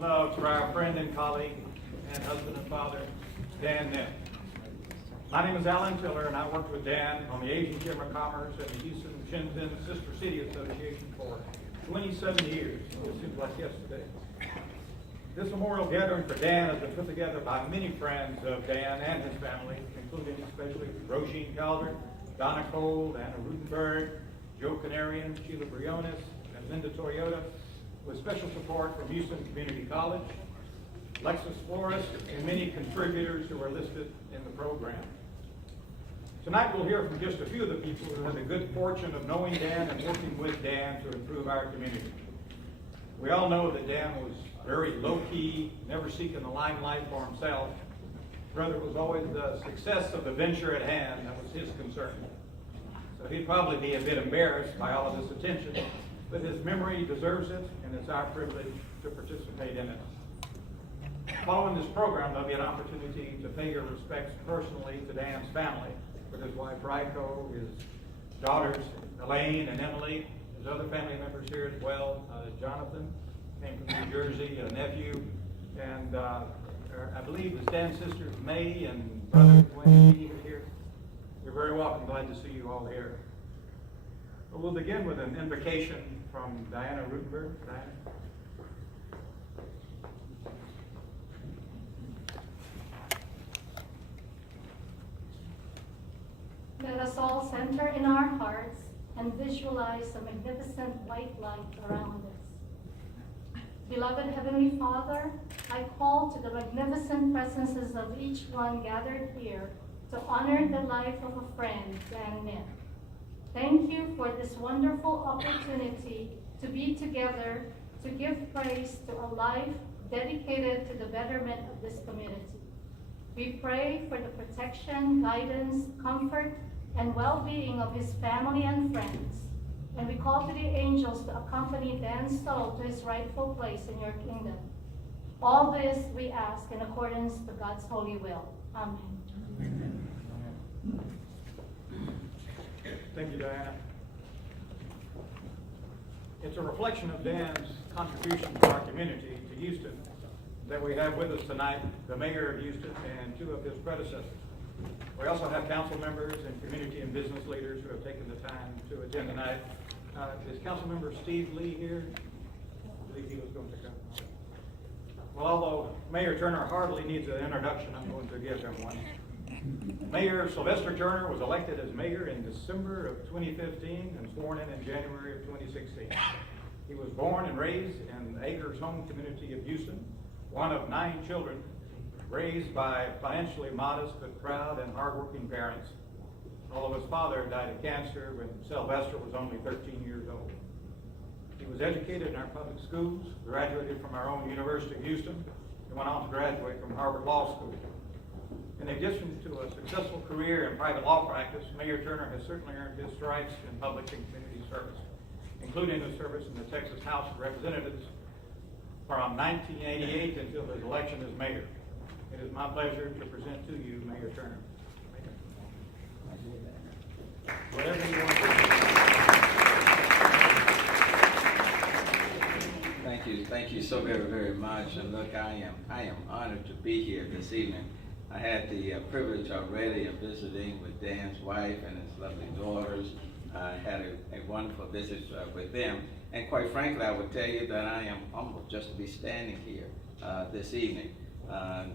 love for our friend and colleague and husband and father, Dan Neff. My name is Alan Tiller, and I worked with Dan on the Asian Chamber of Commerce and the Houston Shenzhen Sister City Association for 27 years. It seems like yesterday. This memorial gathering for Dan has been put together by many friends of Dan and his family, including especially Roisin Calvert, Donna Cole, Anna Rutenberg, Joe Canarian, Sheila Briones, and Linda Toyota, with special support from Houston Community College, Lexus Flores, and many contributors who are listed in the program. Tonight we'll hear from just a few of the people who had the good fortune of knowing Dan and working with Dan to improve our community. We all know that Dan was very low-key, never seeking the limelight for himself. Rather, it was always the success of the venture at hand that was his concern. So he'd probably be a bit embarrassed by all of this attention, but his memory deserves it, and it's our privilege to participate in it. Following this program, there'll be an opportunity to pay your respects personally to Dan's family, with his wife Ryko, his daughters Elaine and Emily, his other family members here as well. Jonathan came from New Jersey, a nephew, and I believe his Dan's sisters May and brother Dwayne are here. You're very welcome. Glad to see you all here. But we'll begin with an invocation from Diana Rutenberg. Diana. Let us all center in our hearts and visualize a magnificent white light around us. Beloved Heavenly Father, I call to the magnificent presences of each one gathered here to honor the life of a friend, Dan Neff. Thank you for this wonderful opportunity to be together to give praise to a life dedicated to the betterment of this community. We pray for the protection, guidance, comfort, and well-being of his family and friends. And we call to the angels to accompany Dan's soul to his rightful place in your kingdom. All this we ask in accordance to God's holy will. Amen. Thank you, Diana. It's a reflection of Dan's contribution to our community, to Houston, that we have with us tonight the mayor of Houston and two of his predecessors. We also have council members and community and business leaders who have taken the time to attend tonight. Is Council Member Steve Lee here? I believe he was going to come. Well, although Mayor Turner hardly needs an introduction, I'm going to give him one. Mayor Sylvester Turner was elected as mayor in December of 2015 and sworn in January of 2016. He was born and raised in the Acres home community of Houston, one of 9 children, raised by financially modest but proud and hardworking parents, although his father died of cancer when Sylvester was only 13 years old. He was educated in our public schools, graduated from our own University of Houston, and went on to graduate from Harvard Law School. In addition to a successful career in private law practice, Mayor Turner has certainly earned his stripes in public and community service, including his service in the Texas House of Representatives from 1988 until his election as mayor. It is my pleasure to present to you Mayor Turner. Whatever you want to do. Thank you so very, very much. And look, I am honored to be here this evening. I had the privilege already of visiting with Dan's wife and his lovely daughters. I had a wonderful visit with them. And quite frankly, I would tell you that I am humbled just to be standing here this evening.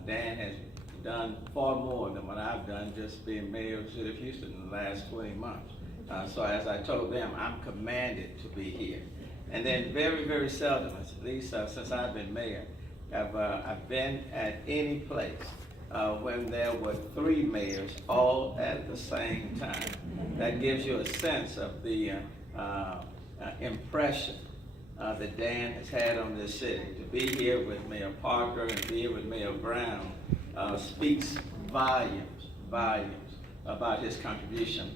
Dan has done far more than what I've done just being mayor of the city of Houston in the last 20 months. So as I told them, I'm commanded to be here. And then very, very seldom, at least since I've been mayor, have I've been at any place when there were 3 mayors all at the same time. That gives you a sense of the impression that Dan has had on this city. To be here with Mayor Parker and be here with Mayor Brown speaks volumes about his contribution.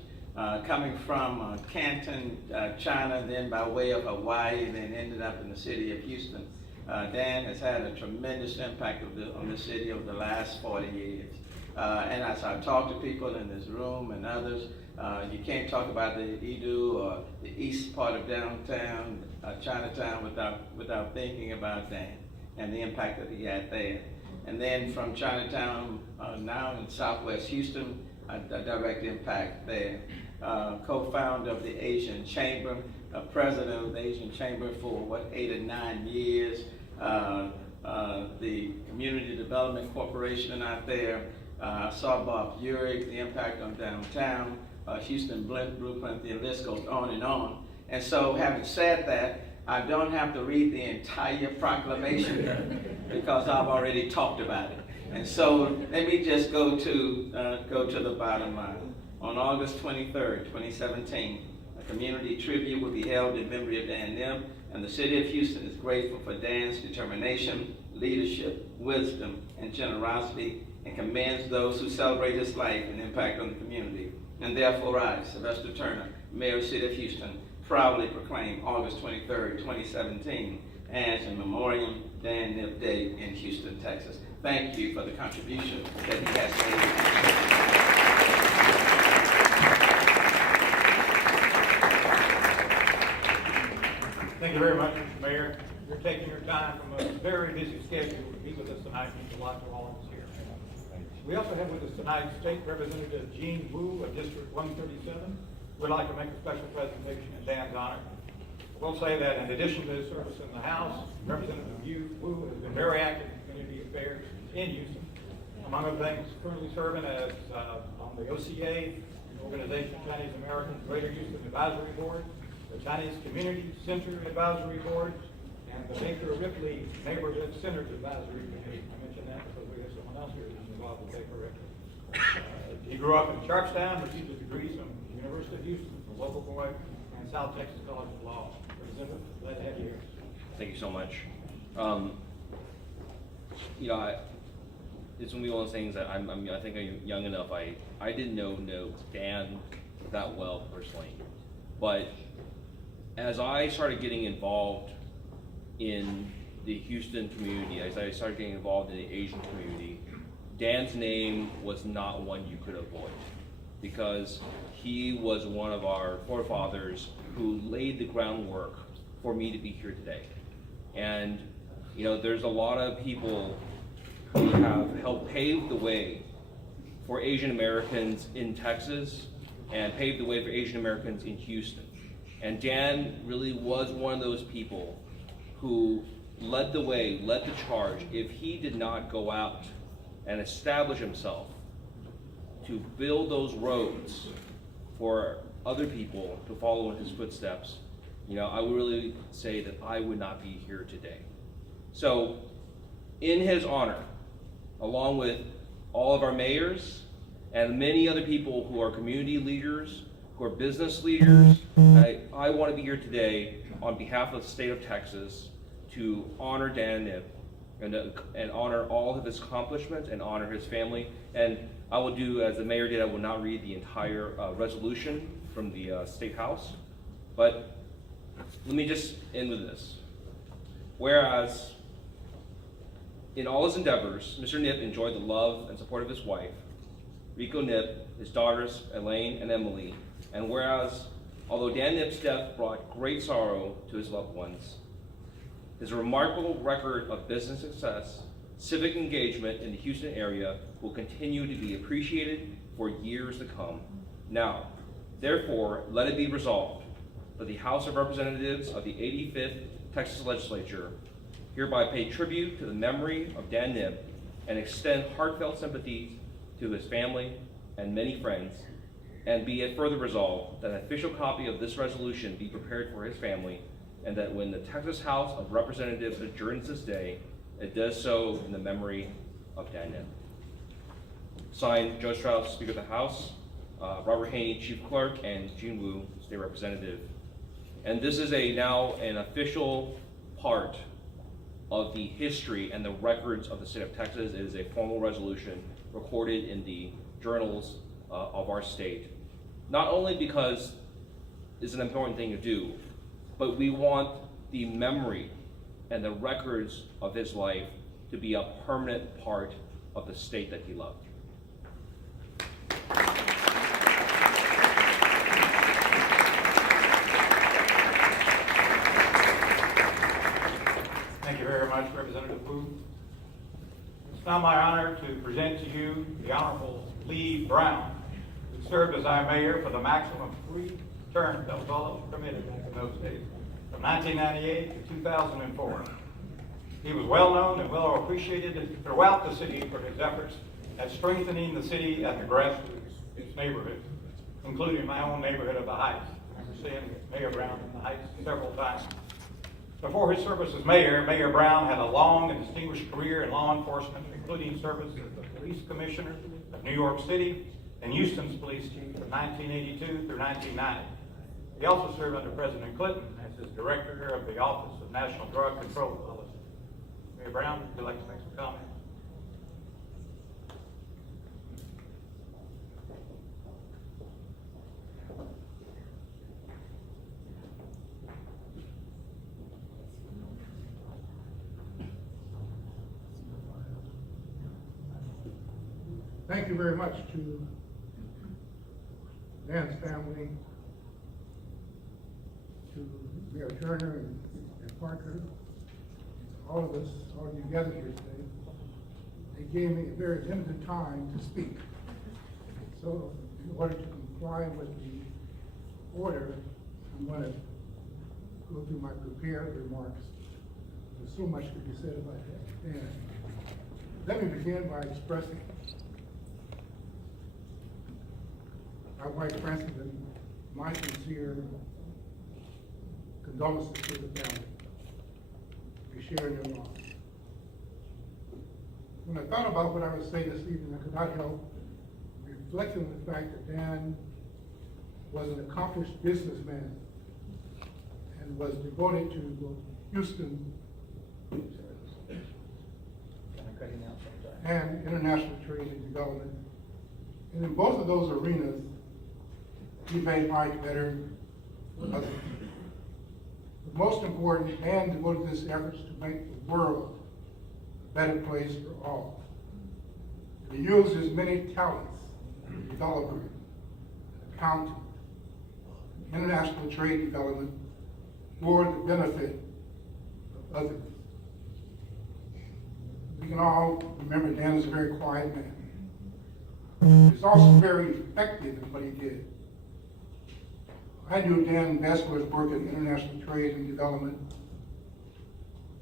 Coming from Canton, China, then by way of Hawaii, and then ended up in the city of Houston, Dan has had a tremendous impact on the city over the last 40 years. And as I talk to people in this room and others, you can't talk about the Edu or the east part of downtown Chinatown without thinking about Dan. and the impact that he had there. And then from Chinatown, now in Southwest Houston, a direct impact there. Co-founder of the Asian Chamber, president of the Asian Chamber for 8 or 9 years. The Community Development Corporation out there. Saw Bob Urich, the impact on downtown, Houston Blueprint, the list goes on and on. And so having said that, I don't have to read the entire proclamation because I've already talked about it. And so let me just go to the bottom line. On August 23rd, 2017, a community tribute will be held in memory of Dan Nim, and the city of Houston is grateful for Dan's determination, leadership, wisdom, and generosity, and commends those who celebrate his life and impact on the community. And therefore I, Sylvester Turner, Mayor of the City of Houston, proudly proclaim August 23rd, 2017 as a Memoriam Dan Nip Day in Houston, Texas. Thank you for the contribution that he has made. Thank you very much, Mr. Mayor. You're taking your time from a very busy schedule to be with us tonight. It means a lot to all of us here. We also have with us tonight State Representative Jean Wu of District 137. We'd like to make a special presentation in Dan's honor. We'll say that in addition to his service in the House, Representative Wu has been very active in community affairs in Houston. Among other things, currently serving as on the OCA, Organization of Chinese Americans Greater Houston Advisory Board, the Chinese Community Center Advisory Board, and the Baker Ripley Neighborhood Centers Advisory Committee. I mention that because we have someone else here who's involved with Baker Ripley. He grew up in Sharpstown, received a degree from the University of Houston, a local boy, and South Texas College of Law. Representative, glad to have you here. Thank you so much. It's gonna be one of those things that I think I'm young enough. I didn't know Dan that well personally, but as I started getting involved in the Houston community, as I started getting involved in the Asian community, Dan's name was not one you could avoid, because he was one of our forefathers who laid the groundwork for me to be here today. And there's a lot of people who have helped pave the way for Asian Americans in Texas and paved the way for Asian Americans in Houston. And Dan really was one of those people who led the way, led the charge. If he did not go out and establish himself to build those roads for other people to follow in his footsteps, I would really say that I would not be here today. So, in his honor, along with all of our mayors and many other people who are community leaders, who are business leaders, I want to be here today on behalf of the state of Texas to honor Dan Nip and honor all of his accomplishments and honor his family. And I will do as the mayor did. I will not read the entire resolution from the State House, but let me just end with this. Whereas, in all his endeavors, Mr. Nip enjoyed the love and support of his wife, Rico Nip, his daughters, Elaine and Emily, and whereas, although Dan Nip's death brought great sorrow to his loved ones, his remarkable record of business success, civic engagement in the Houston area will continue to be appreciated for years to come. Now, therefore, let it be resolved that the House of Representatives of the 85th Texas Legislature hereby pay tribute to the memory of Dan Nip and extend heartfelt sympathy to his family and many friends, and be it further resolved that an official copy of this resolution be prepared for his family, and that when the Texas House of Representatives adjourns this day, it does so in the memory of Dan Nip. Signed, Joe Strauss, Speaker of the House, Robert Haney, Chief Clerk, and Jean Wu, State Representative. And this is now an official part of the history and the records of the state of Texas. It is a formal resolution recorded in the journals of our state. Not only because it's an important thing to do, but we want the memory and the records of his life to be a permanent part of the state that he loved. Thank you very much, Representative booth. It's now my honor to present to you the Honorable Lee Brown, who served as our mayor for the maximum of 3 terms. That was all that was permitted back in those days, from 1998 to 2004. He was well known and well appreciated throughout the city for his efforts at strengthening the city at the grassroots, its neighborhoods, including my own neighborhood of the Heights. I remember seeing Mayor Brown in the Heights several times. Before his service as mayor, Mayor Brown had a long and distinguished career in law enforcement, including service as the police commissioner of New York City and Houston's police chief from 1982 through 1990. He also served under President Clinton as his director of the Office of National Drug Control Policy. Mayor Brown, would you like to make some comments? Thank you very much to Dan's family, to Mayor Turner and Parker, all of us, all of you gathered here today. They gave me a very limited time to speak. So in order to comply with the order, I'm going to go through my prepared remarks. There's so much to be said about that. And let me begin by expressing my wife Frances and my sincere condolences to the family. We share in their loss. When I thought about what I would say this evening, I could not help reflecting on the fact that Dan was an accomplished businessman and was devoted to Houston and international trade and development. And in both of those arenas, he made life better for others. But most important, Dan devoted his efforts to make the world a better place for all. He used his many talents, developer, accountant, international trade development, for the benefit of others. We can all remember Dan is a very quiet man. He's also very effective in what he did. I knew Dan best for his work in international trade and development.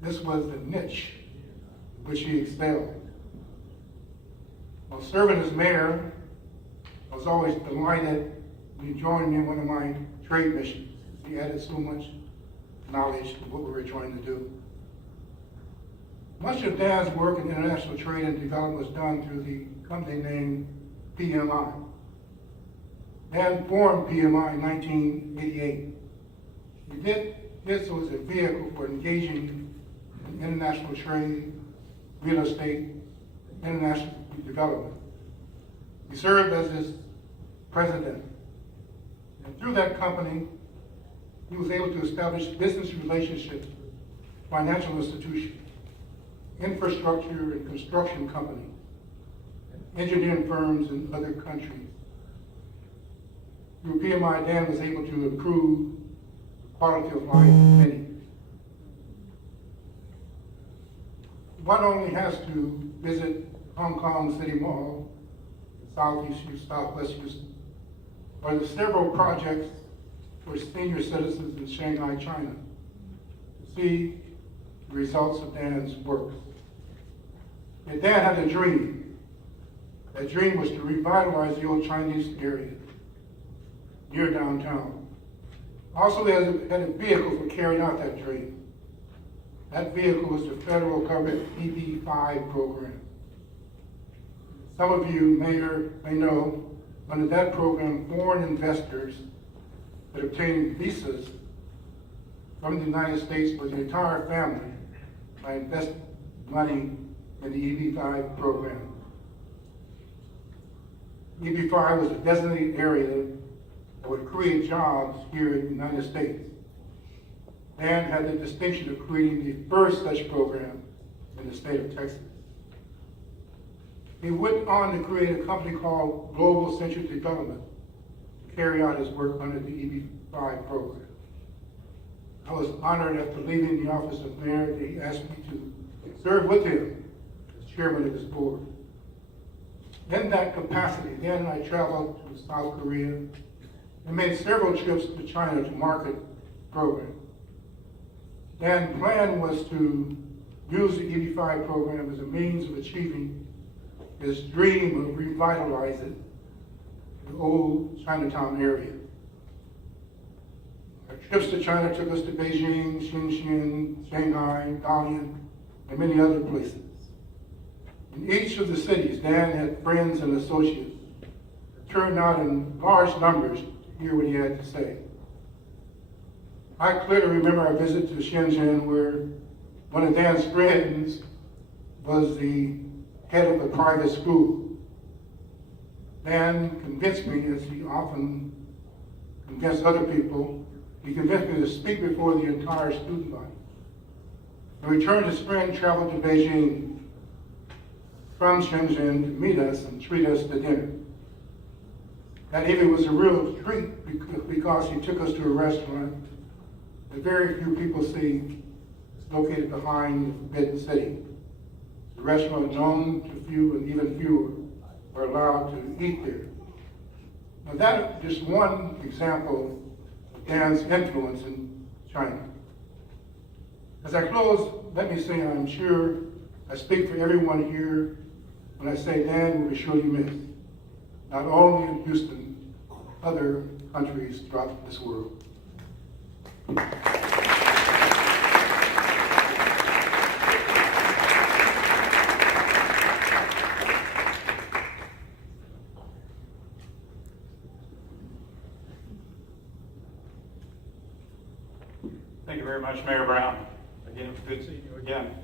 This was the niche in which he excelled. While serving as mayor, I was always delighted when he joined me in one of my trade missions. He added so much knowledge to what we were trying to do. Much of Dan's work in international trade and development was done through the company named PMI. Dan formed PMI in 1988. He did so as a vehicle for engaging in international trade, real estate, and international development. He served as its president. And through that company, he was able to establish business relationships with financial institutions, infrastructure and construction companies, and engineering firms in other countries. Through PMI, Dan was able to improve the quality of life of many. One only has to visit Hong Kong City Mall, Southwest Houston, or the several projects for senior citizens in Shanghai, China, to see the results of Dan's work. And Dan had a dream. That dream was to revitalize the old Chinese area near downtown. Also, they had a vehicle for carrying out that dream. That vehicle was the federal government EB-5 program. Some of you may know, under that program, foreign investors that obtained visas from the United States for the entire family by investing money in the EB-5 program. EB-5 was a designated area that would create jobs here in the United States. Dan had the distinction of creating the first such program in the state of Texas. He went on to create a company called Global Centric Development to carry out his work under the EB-5 program. I was honored after leaving the office of mayor, they asked me to served with him as chairman of his board. In that capacity, then I traveled to South Korea and made several trips to China to market the program. Dan's plan was to use the EB-5 program as a means of achieving his dream of revitalizing the old Chinatown area. Our trips to China took us to Beijing, Shenzhen, Shanghai, Dalian, and many other places. In each of the cities, Dan had friends and associates that turned out in large numbers to hear what he had to say. I clearly remember our visit to Shenzhen, where one of Dan's friends was the head of a private school. Dan convinced me, as he often convinced other people, he convinced me to speak before the entire student body. In return, his friend traveled to Beijing from Shenzhen to meet us and treat us to dinner. That evening was a real treat because he took us to a restaurant that very few people see. It's located behind the Forbidden City. The restaurant known to few, and even fewer are allowed to eat there. Now that is just one example of Dan's influence in China. As I close, let me say I'm sure I speak for everyone here when I say Dan will be surely missed, not only in Houston, other countries throughout this world. Thank you very much, Mayor Brown. Again, it's good seeing you again.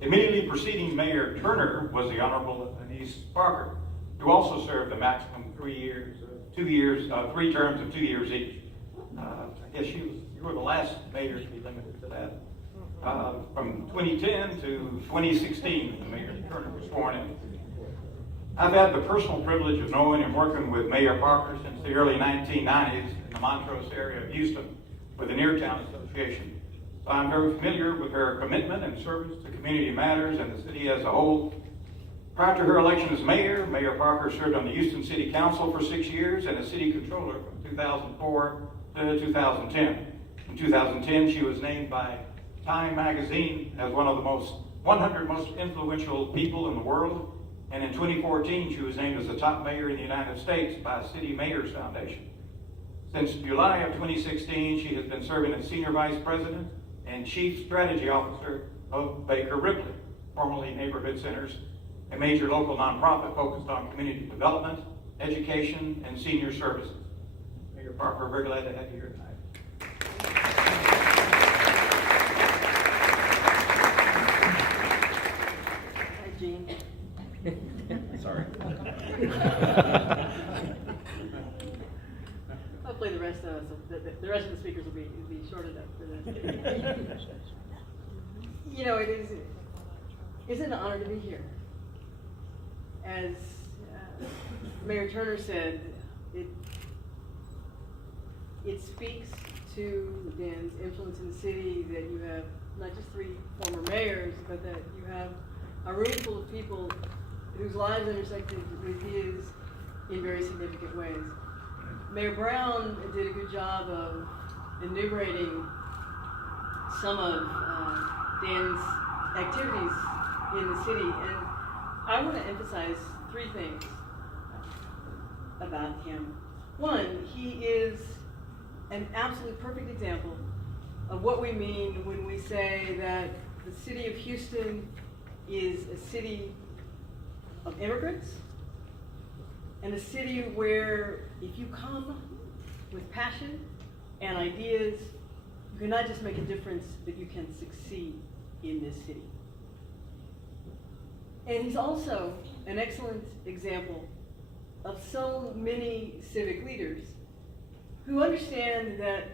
Immediately preceding Mayor Turner was the Honorable Anise Parker, who also served a maximum 3 terms of 2 years each. I guess you were the last mayor to be limited to that. From 2010 to 2016, when Mayor Turner was sworn in. I've had the personal privilege of knowing and working with Mayor Parker since the early 1990s in the Montrose area of Houston with the Neartown Association. So I'm very familiar with her commitment and service to community matters and the city as a whole. Prior to her election as mayor, Mayor Parker served on the Houston City Council for 6 years and as city controller from 2004 to 2010. In 2010, she was named by Time magazine as one of the 100 most influential people in the world. And in 2014, she was named as the top mayor in the United States by City Mayors Foundation. Since July of 2016, she has been serving as Senior Vice President and Chief Strategy Officer of Baker Ripley, formerly Neighborhood Centers, a major local nonprofit focused on community development, education, and senior services. Mayor Parker, very glad to have you here tonight. Hi, Gene. Sorry. Hopefully the rest of us, the rest of the speakers will be short enough for this. You know, it's an honor to be here. As Mayor Turner said, it speaks to Dan's influence in the city that you have not just 3 former mayors, but that you have a room full of people whose lives intersected with his in very significant ways. Mayor Brown did a good job of enumerating some of Dan's activities in the city, and I want to emphasize 3 things about him. One, he is an absolute perfect example of what we mean when we say that the city of Houston is a city of immigrants, and a city where if you come with passion and ideas, you can not just make a difference, but you can succeed in this city. And he's also an excellent example of so many civic leaders who understand that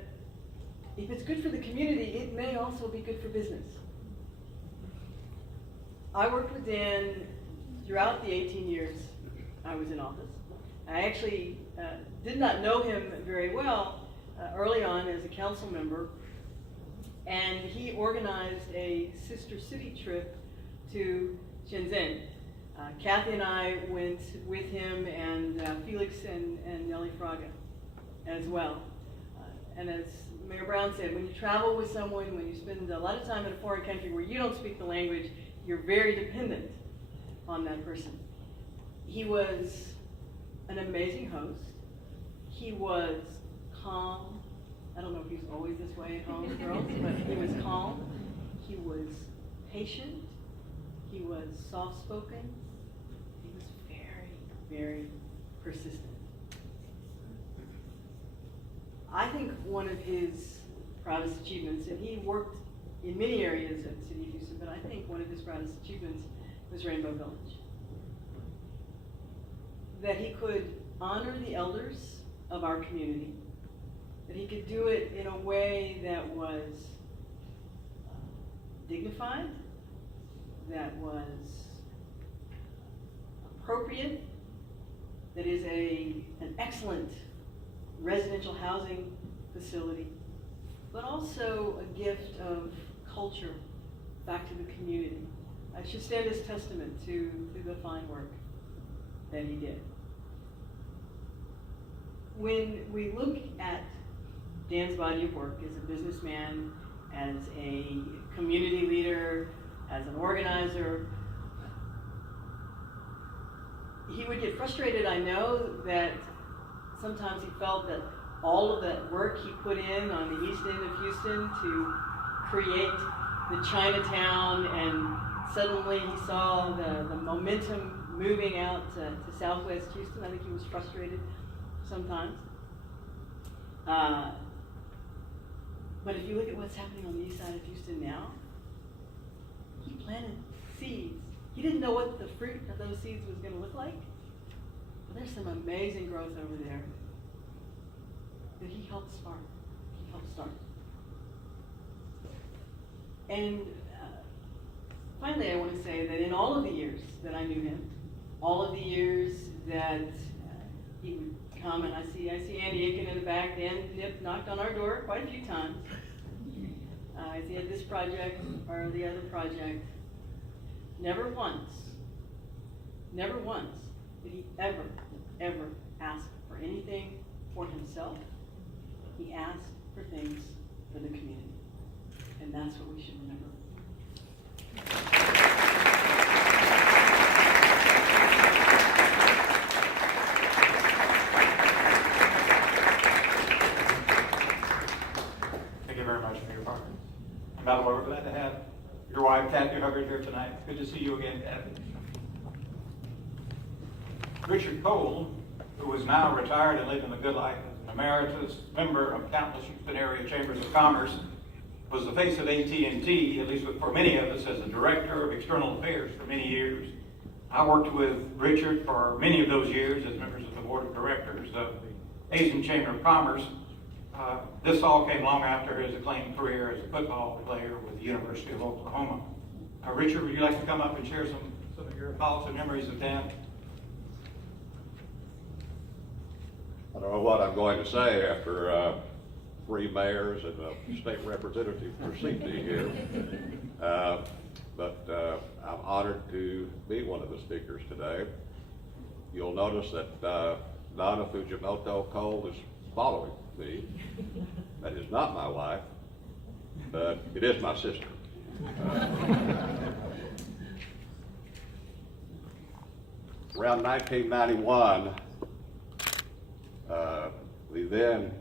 if it's good for the community, it may also be good for business. I worked with Dan throughout the 18 years I was in office. I actually did not know him very well early on as a council member, and he organized a sister city trip to Shenzhen. Kathy and I went with him, and Felix and Nellie Fraga as well. And as Mayor Brown said, when you travel with someone, when you spend a lot of time in a foreign country where you don't speak the language, you're very dependent on that person. He was an amazing host. He was calm. I don't know if he's always this way at home, girls, but he was calm. He was patient. He was soft-spoken. He was very, very persistent. I think one of his proudest achievements, and he worked in many areas of the city of Houston, but I think one of his proudest achievements was Rainbow Village. That he could honor the elders of our community, that he could do it in a way that was dignified, that was appropriate, that is an excellent residential housing facility, but also a gift of culture back to the community. I should stand as testament to the fine work that he did. When we look at Dan's body of work as a businessman, as a community leader, as an organizer, he would get frustrated, I know, that sometimes he felt that all of that work he put in on the east end of Houston to create the Chinatown, and suddenly he saw the momentum moving out to southwest Houston. I think he was frustrated sometimes. But if you look at what's happening on the east side of Houston now, he planted seeds. He didn't know what the fruit of those seeds was going to look like, but there's some amazing growth over there that he helped start. And finally, I want to say that in all of the years that I knew him, all of the years that he would come, and I see Andy Aiken in the back. Dan Nip knocked on our door quite a few times. As he had this project or the other project. Never once did he ever ask for anything for himself. He asked for things for the community. And that's what we should remember. Thank you very much, Mayor Parker. And by the way, we're glad to have your wife, Kathy Hubbard, here tonight. Good to see you again, Kathy. Richard Cole, who is now retired and living the good life as an emeritus member of countless Houston area chambers of commerce, was the face of AT&T, at least for many of us, as the director of external affairs for many years. I worked with Richard for many of those years as members of the board of directors of the Asian Chamber of Commerce. This all came long after his acclaimed career as a football player with the University of Oklahoma. Richard, would you like to come up and share some of your thoughts and memories of Dan? I don't know what I'm going to say after 3 mayors and a state representative preceding me here. But I'm honored to be one of the speakers today. You'll notice that Donna Fujimoto Cole is following me. That is not my wife, but it is my sister. Around 1991, the then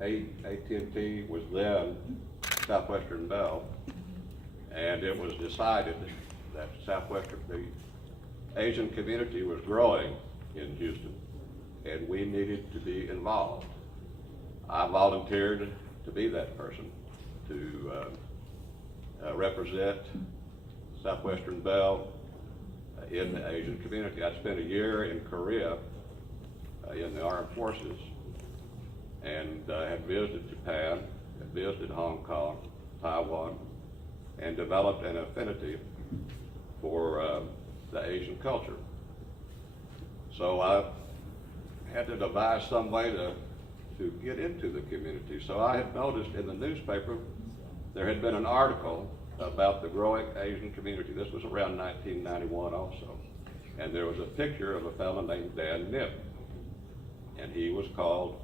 AT&T was then Southwestern Bell, and it was decided that the Asian community was growing in Houston, and we needed to be involved. I volunteered to be that person, to represent Southwestern Bell in the Asian community. I spent a year in Korea in the armed forces, and had visited Japan, had visited Hong Kong, Taiwan, and developed an affinity for the Asian culture. So I had to devise some way to get into the community. So I had noticed in the newspaper there had been an article about the growing Asian community. This was around 1991 also. And there was a picture of a fellow named Dan Nip. And he was called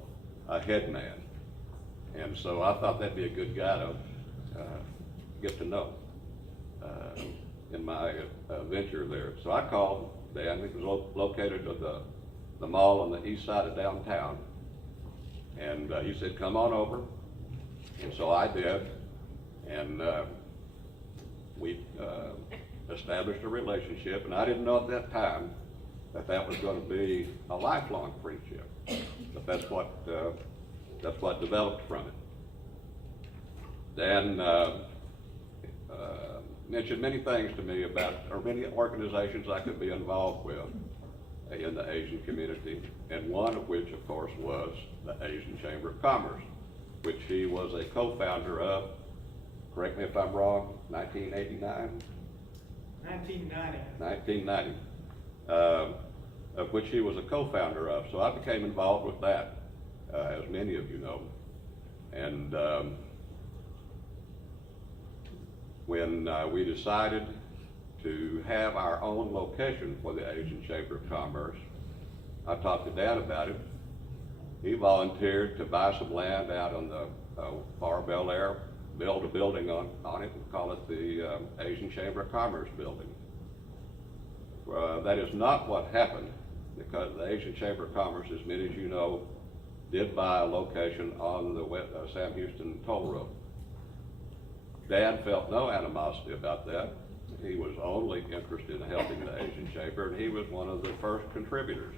a headman. And so I thought that'd be a good guy to get to know in my venture there. So I called Dan. He was located at the mall on the east side of downtown. And he said, come on over. And so I did. And we established a relationship. And I didn't know at that time that that was going to be a lifelong friendship. But that's what developed from it. Dan mentioned many things to me about, or many organizations I could be involved with in the Asian community, and one of which, of course, was the Asian Chamber of Commerce, which he was a co-founder of, correct me if I'm wrong, 1989? 1990. 1990, of which he was a co-founder of. So I became involved with that, as many of you know. And when we decided to have our own location for the Asian Chamber of Commerce, I talked to Dad about it. He volunteered to buy some land out on the Far Bel Air, build a building on it and call it the Asian Chamber of Commerce building. That is not what happened, because the Asian Chamber of Commerce, as many as you know, did buy a location on the Sam Houston Toll Road. Dad felt no animosity about that. He was only interested in helping the Asian Chamber, and he was one of the first contributors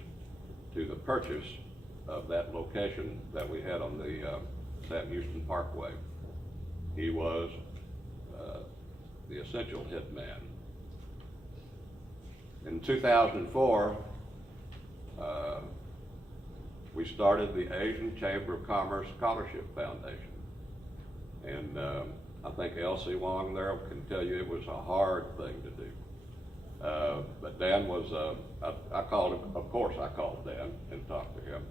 to the purchase of that location that we had on the Sam Houston Parkway. He was the essential hit man. In 2004, we started the Asian Chamber of Commerce Scholarship Foundation. And I think Elsie Wong there can tell you it was a hard thing to do. But Dan was, I called him, of course I called Dan and talked to him.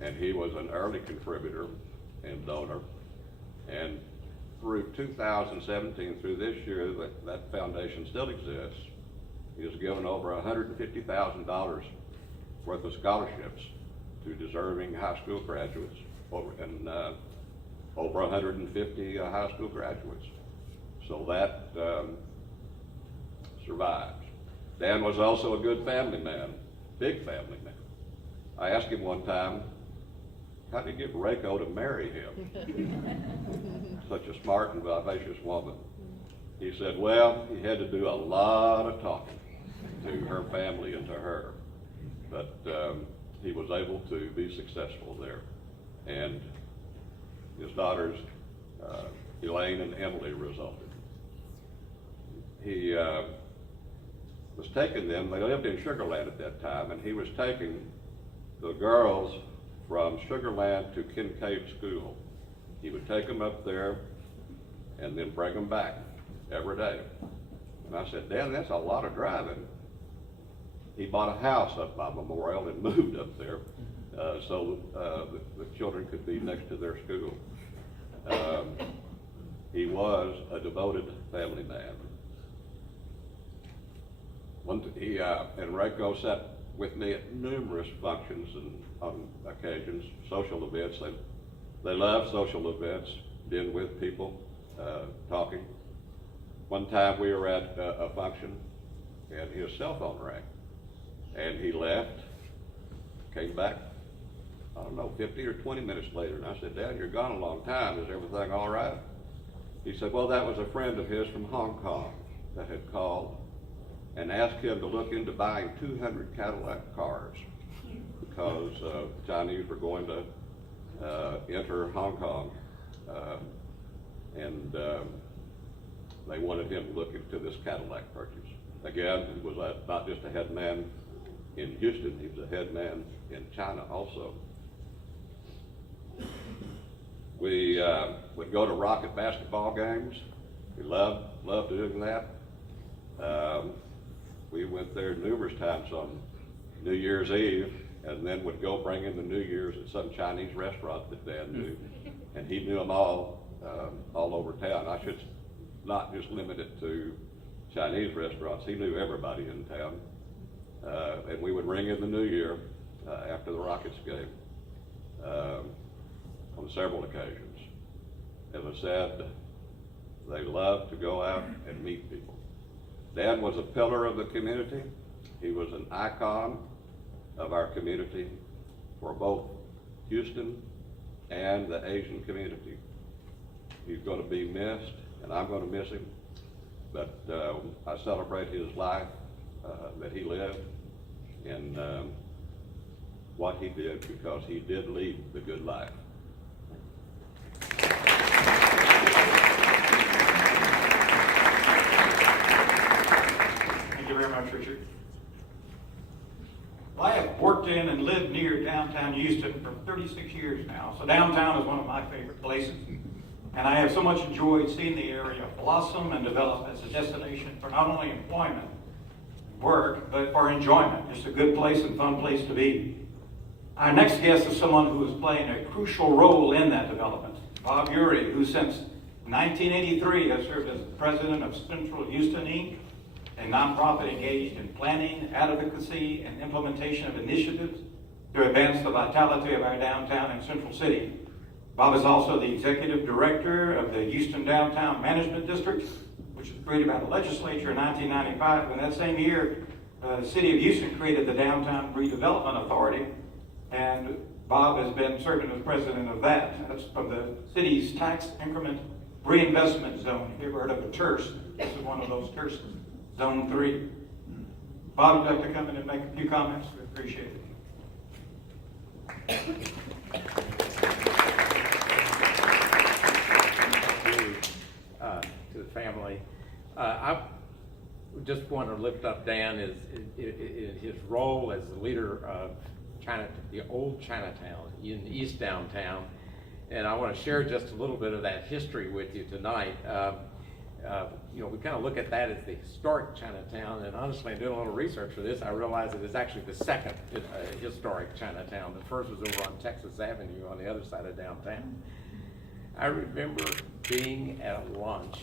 And he was an early contributor and donor. And through 2017, through this year, that foundation still exists. He has given over $150,000 worth of scholarships to deserving high school graduates, and over 150 high school graduates. So that survives. Dan was also a good family man, big family man. I asked him one time, how did he get Reiko to marry him? Such a smart and vivacious woman. He said, well, he had to do a lot of talking to her family and to her. But he was able to be successful there. And his daughters, Elaine and Emily, resulted. He was taking them, they lived in Sugar Land at that time, and he was taking the girls from Sugar Land to Kincaid School. He would take them up there and then bring them back every day. And I said, Dan, that's a lot of driving. He bought a house up by Memorial and moved up there so the children could be next to their school. He was a devoted family man. He and Reiko sat with me at numerous functions and on occasions, social events. They love social events, being with people, talking. One time we were at a function and his cell phone rang. And he left, came back, I don't know, 15 or 20 minutes later. And I said, Dad, you're gone a long time. Is everything all right? He said, well, that was a friend of his from Hong Kong that had called and asked him to look into buying 200 Cadillac cars because the Chinese were going to enter Hong Kong. And they wanted him to look into this Cadillac purchase. Again, he was not just a head man in Houston, he was a head man in China also. We would go to Rocket basketball games. We loved doing that. We went there numerous times on New Year's Eve, and then would go bring in the New Year's at some Chinese restaurant that Dad knew, and he knew them all, all over town. I should not just limit it to Chinese restaurants. He knew everybody in town. And we would ring in the new year after the Rockets game on several occasions. As I said, they loved to go out and meet people. Dan was a pillar of the community. He was an icon of our community for both Houston and the Asian community. He's going to be missed, and I'm going to miss him, but I celebrate his life that he lived and what he did, because he did lead the good life. Thank you very much, Richard. Well, I have worked in and lived near downtown Houston for 36 years now, so downtown is one of my favorite places. And I have so much enjoyed seeing the area blossom and develop as a destination for not only employment, work, but for enjoyment. Just a good place and fun place to be. Our next guest is someone who is playing a crucial role in that development. Bob Urey, who since 1983 has served as the president of Central Houston, Inc., a nonprofit engaged in planning, advocacy, and implementation of initiatives to advance the vitality of our downtown and Central City. Bob is also the executive director of the Houston Downtown Management District, which was created by the legislature in 1995. And that same year, the city of Houston created the Downtown Redevelopment Authority, and Bob has been serving as president of that. That's from the city's tax increment reinvestment zone. Have you ever heard of a TIRS? This is one of those TIRSs, Zone 3. Bob, would you like to come in and make a few comments? We appreciate it. To the family. I just want to lift up Dan in his role as the leader of the old Chinatown in East Downtown, and I want to share just a little bit of that history with you tonight. We kind of look at that as the historic Chinatown, and honestly, in doing a little research for this, I realized it is actually the second historic Chinatown. The first was over on Texas Avenue on the other side of downtown. I remember being at a lunch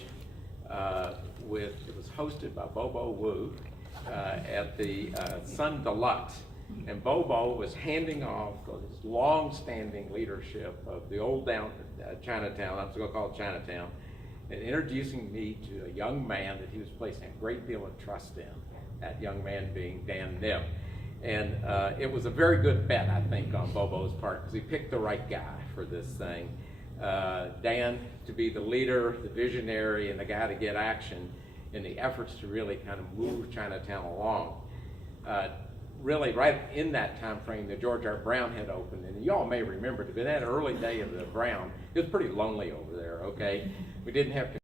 it was hosted by Bobo Wu at the Sun Deluxe, and Bobo was handing off his long-standing leadership of the old Chinatown, I'm going to call it Chinatown, and introducing me to a young man that he was placing a great deal of trust in, that young man being Dan Nim. And it was a very good bet, I think, on Bobo's part, because he picked the right guy for this thing. Dan to be the leader, the visionary, and the guy to get action in the efforts to really kind of move Chinatown along. Really, right in that time frame, the George R. Brown had opened, and you all may remember, in that early day of the Brown, it was pretty lonely over there, okay? We didn't have